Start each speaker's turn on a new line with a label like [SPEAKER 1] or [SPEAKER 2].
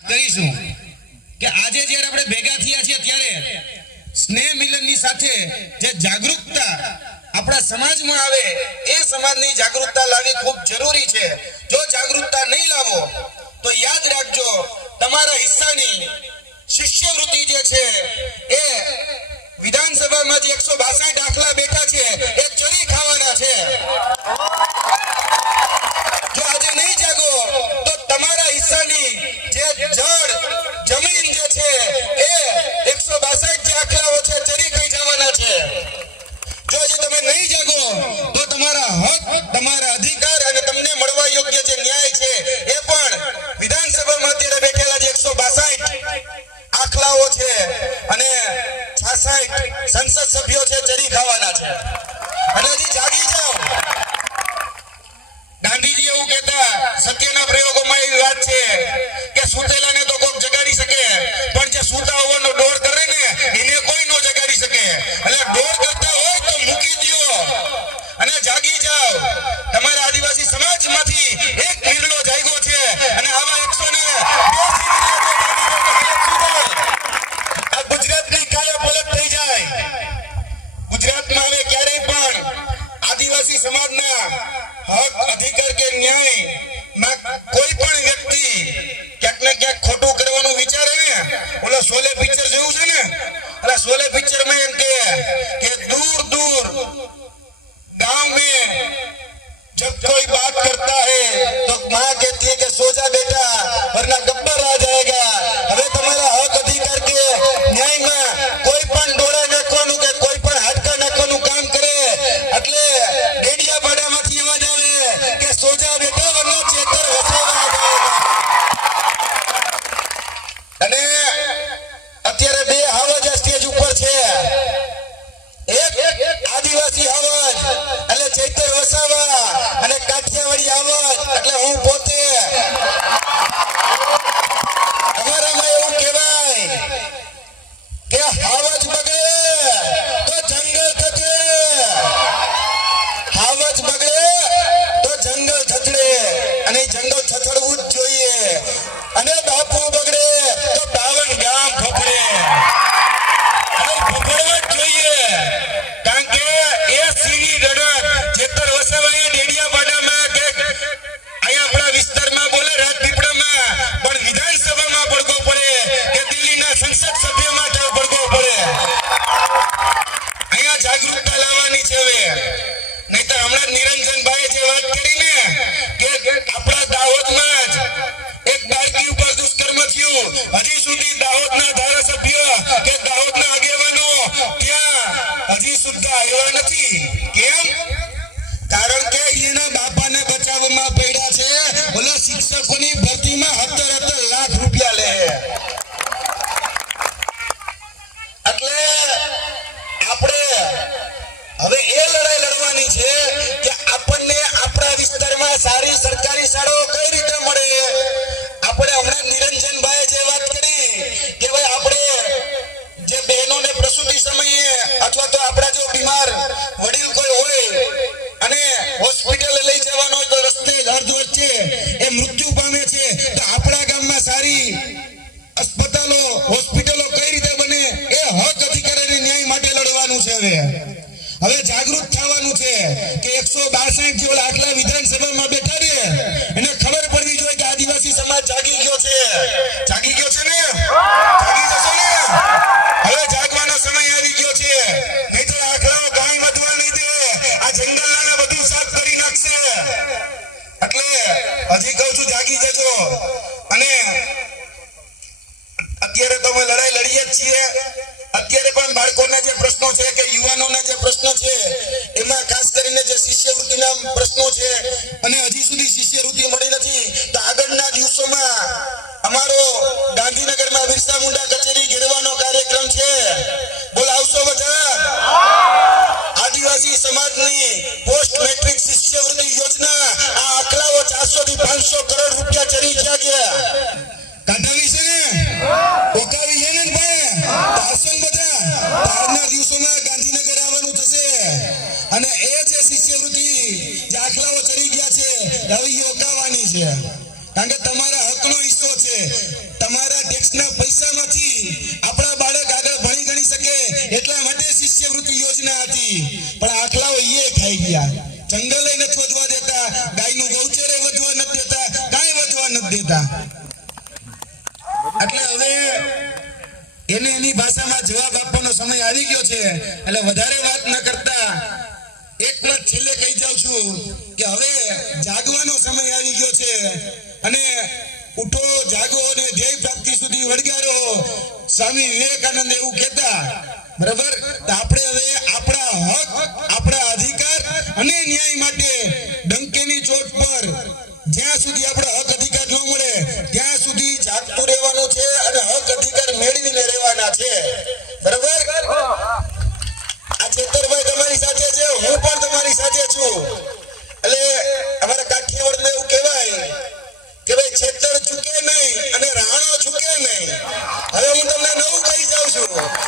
[SPEAKER 1] કરીશું કે આજે જ્યારે આપણે ભેગા થયા છીએ ત્યારે સ્નેહ મિલનની સાથે જે જાગૃતતા આપણા સમાજમાં આવે, એ સમાજની જાગૃતતા લાવવી ખૂબ જરૂરી છે. 这车比较 આદિવાસી સમાજના હક અધિકાર કે ન્યાય કોઈ પણ વ્યક્તિ નથી. કેમ? કારણ કે એના બાપાને બચાવવામાં પડ્યા છે. બોલો ઓલા શિક્ષકોની ભરતીમાં હતર હતર લાખ રૂપિયા લે. એટલે આપણે હવે એ લડાઈ લડવાની છે એ મૃત્યુ પામે છે. તો આપણા ગામમાં સારી અસ્પતાલો, હોસ્પિટલો કઈ રીતે બને? એ હક અધિકારી અને ન્યાય માટે લડવાનું છે હવે. હવે જાગૃત થવાનું છે કે એકસો બાસઠ જેવા આટલા વિધાનસભામાં બેઠા રહીએ લડાઈ લડીએ છીએ. અત્યારે પણ બાળકોના જે પ્રશ્નો છે કે યુવાનોના જે પ્રશ્નો છે, એમાં ખાસ કરીને જે શિષ્યવૃત્તિના પ્રશ્નો છે, અને હજી સુધી શિષ્યવૃત્તિ મળી નથી, તો આગળના દિવસોમાં અમારો ગાંધીનગરમાં બિરસા મુંડા કચેરી ઘેરવાનો કાર્યક્રમ છે. બોલ, આવશો બધા? આદિવાસી સમાજની પોસ્ટ મેટ્રિક શિષ્યવૃત્તિ યોજના આ આંકડાઓ ચારસો થી પાંચસો કરોડ રૂપિયા છે. અને એ જે શિષ્યવૃત્તિ દાખલાઓ ચડી ગયા છે આવી યોગાવાની છે. કારણ કે તમારા હકનો હિસ્સો છે. તમારા ટેક્સના પૈસામાંથી આપણા બાળક આગળ ભણી ગણી શકે એટલા માટે શિષ્યવૃત્તિ યોજના હતી. પણ આખલાઓ એ ખાઈ ગયા. જંગલે નથી વધવા દેતા, ગાયનું ગૌચરે વધવા નથી દેતા કાંઈ વધવા નથી દેતા. એટલે હવે એને એની ભાષામાં જવાબ આપવાનો સમય આવી ગયો છે. એટલે વધારે વાત ન કરતા. એક વાત છેલ્લે કહી જાઉં છું કે હવે જાગવાનો સમય આવી ગયો છે અને ઉઠો, જાગો અને ધ્યેય પ્રાપ્તિ સુધી વળગારો. સ્વામી વિવેકાનંદ એવું કહેતા, બરાબર આપણે હવે આપણા હક, આપણા અધિકાર અને ન્યાય માટે ડંકેની ચોટ પર જ્યાં સુધી આપણે હક તમારી સાથે છું. એટલે અમારા કાઠિયાવાડમાં એવું કહેવાય કે ભાઈ, છેતર ચૂકે નહીં અને રાણો ચૂકે નહીં. હવે હું તમને નવું કહી જાઉં છું.